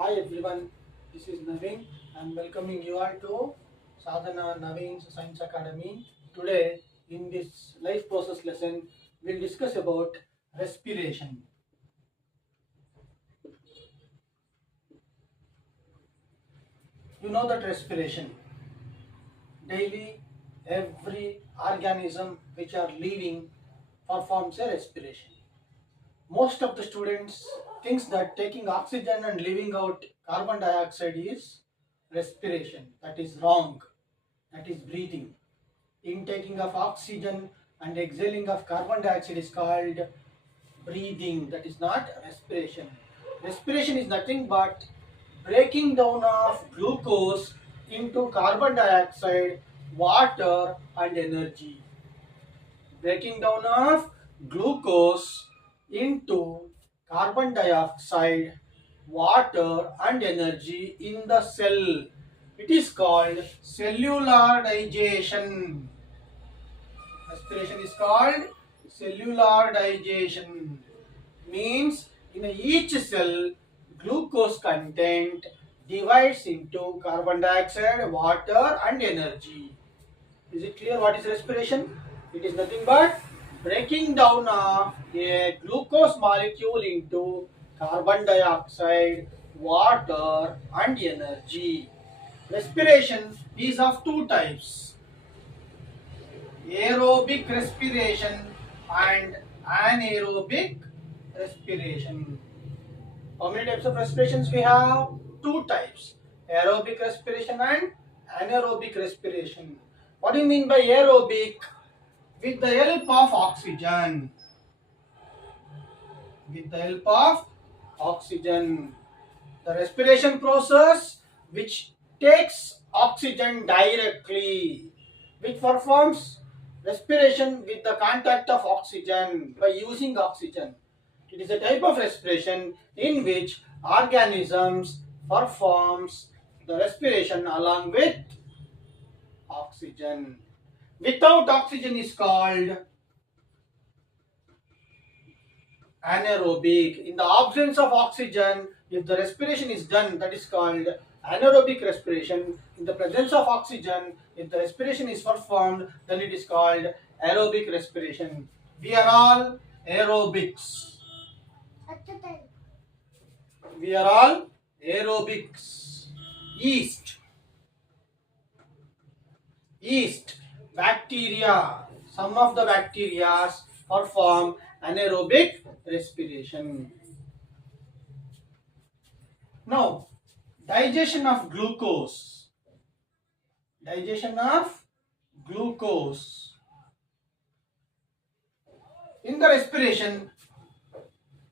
Hi everyone, this is Naveen. I'm welcoming you all to Sadhananaveen'scienceacademy. Science Academy. Today, in this life process lesson, we'll discuss about respiration. You know that respiration, daily, every organism which are living performs a respiration. Most of the students thinks that taking oxygen and leaving out carbon dioxide is respiration. That is wrong. That is breathing. Intaking of oxygen and exhaling of carbon dioxide is called breathing. That is not respiration. Respiration is nothing but breaking down of glucose into carbon dioxide, water and energy. Breaking down of glucose into carbon dioxide, water and energy in the cell. It is called cellular digestion. Respiration is called cellular digestion. Means in each cell, glucose content divides into carbon dioxide, water and energy. Is it clear what is respiration? It is nothing but breaking down of a glucose molecule into carbon dioxide, water and energy. Respiration is of two types: aerobic respiration and anaerobic respiration. How many types of respirations we have? Two types: aerobic respiration and anaerobic respiration. What do you mean by aerobic? With the help of oxygen. With the help of oxygen. The respiration process which takes oxygen directly, which performs respiration with the contact of oxygen by using oxygen. It is a type of respiration in which organisms performs the respiration along with oxygen. Without oxygen is called anaerobic. In the absence of oxygen, if the respiration is done, that is called anaerobic respiration. In the presence of oxygen, if the respiration is performed, then it is called aerobic respiration. We are all aerobics. We are all aerobics. Yeast, bacteria. Some of the bacteria perform anaerobic respiration. Now, digestion of glucose. Digestion of glucose. In the respiration,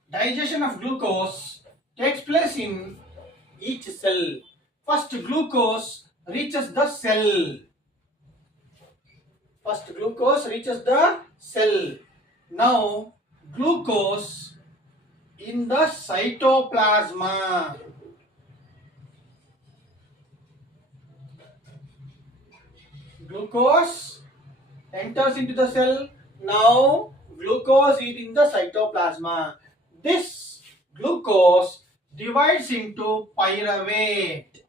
digestion of glucose takes place in each cell. First, glucose reaches the cell. First, glucose reaches the cell. Now, glucose in the cytoplasma. Glucose enters into the cell. Now, glucose is in the cytoplasma. This glucose divides into pyruvate.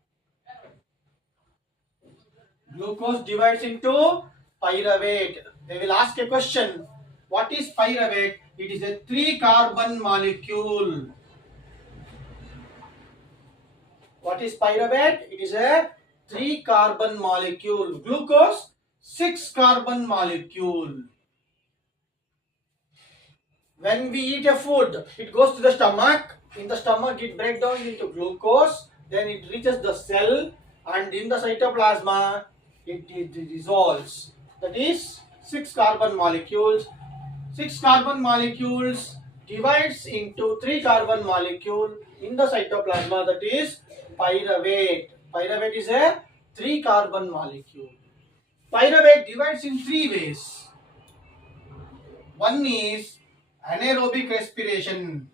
Glucose divides into pyruvate. They will ask a question. What is pyruvate? It is a 3-carbon molecule. What is pyruvate? It is a 3-carbon molecule. Glucose, 6-carbon molecule. When we eat a food, it goes to the stomach. In the stomach, it breaks down into glucose. Then it reaches the cell, and in the cytoplasma, it dissolves. That is 6-carbon molecules. 6-carbon molecules divides into 3-carbon molecule in the cytoplasma. That is pyruvate. Pyruvate is a 3-carbon molecule. Pyruvate divides in 3 ways. One is anaerobic respiration.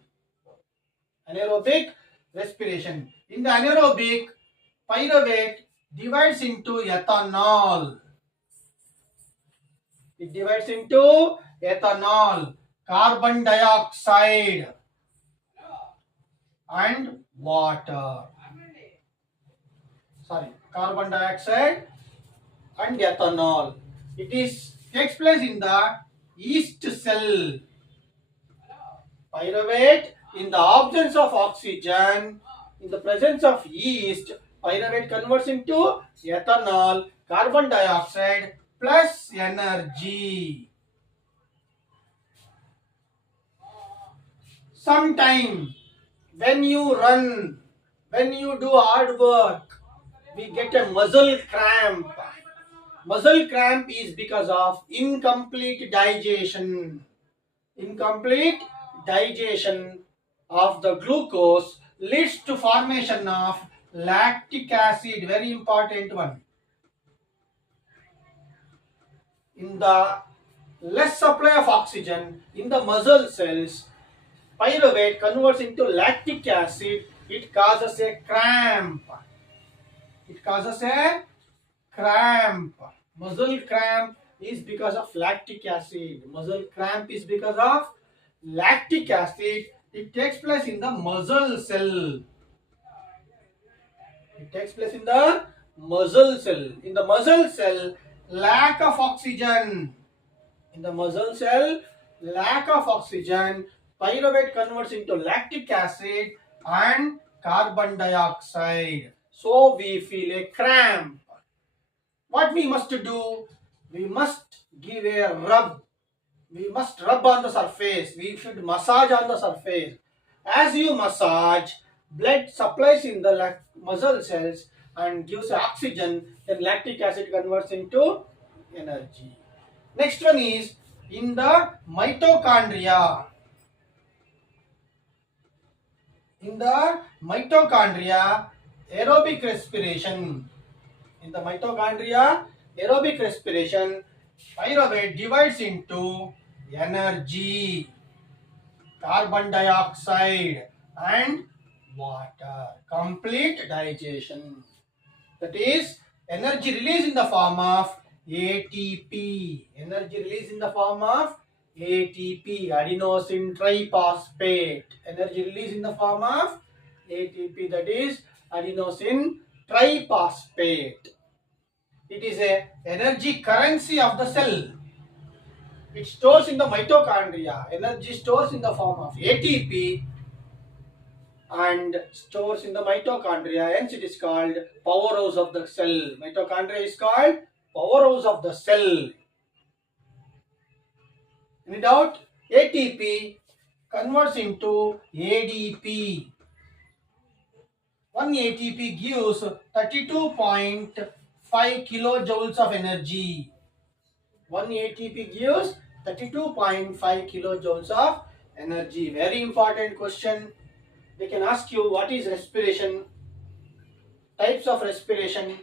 Anaerobic respiration. In the anaerobic, pyruvate divides into ethanol. It divides into ethanol, carbon dioxide and water. carbon dioxide and ethanol. It takes place in the yeast cell. Pyruvate, in the absence of oxygen, in the presence of yeast, pyruvate converts into ethanol, carbon dioxide plus energy. Sometime when you run, when you do hard work, we get a muscle cramp. Muscle cramp is because of incomplete digestion. Incomplete digestion of the glucose leads to formation of lactic acid, very important one. In the less supply of oxygen in the muscle cells, pyruvate converts into lactic acid. It causes a cramp. It causes a cramp. Muscle cramp is because of lactic acid. Muscle cramp is because of lactic acid. It takes place in the muscle cell. It takes place in the muscle cell. In the muscle cell, lack of oxygen. In the muscle cell, lack of oxygen, pyruvate converts into lactic acid and carbon dioxide. So we feel a cramp. What we must do? We must give a rub. We must rub on the surface. We should massage on the surface. As you massage, blood supplies in the muscle cells and gives oxygen. Then lactic acid converts into energy. Next one is in the mitochondria. In the mitochondria, aerobic respiration. In the mitochondria, aerobic respiration, pyruvate divides into energy, carbon dioxide and water. Complete digestion. That is energy release in the form of ATP. Energy release in the form of ATP, adenosine triphosphate. Energy release in the form of ATP, that is adenosine triphosphate. It is a energy currency of the cell. It stores in the mitochondria. Energy stores in the form of ATP and stores in the mitochondria. Hence it is called powerhouse of the cell. Mitochondria is called powerhouse of the cell. Any doubt? ATP converts into ADP. 1 ATP gives 32.5 kilojoules of energy. 1 ATP gives 32.5 kilojoules of energy. Very important question. They can ask you what is respiration, types of respiration,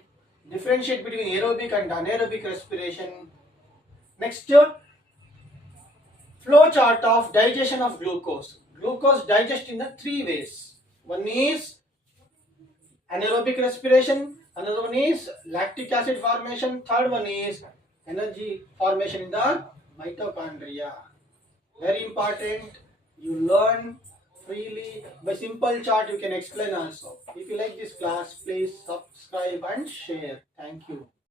differentiate between aerobic and anaerobic respiration. Next, flow chart of digestion of glucose. Glucose digests in the 3 ways. One is anaerobic respiration, another one is lactic acid formation, third one is energy formation in the mitochondria. Very important. You learn freely. By simple chart you can explain also. If you like this class, please subscribe and share. Thank you.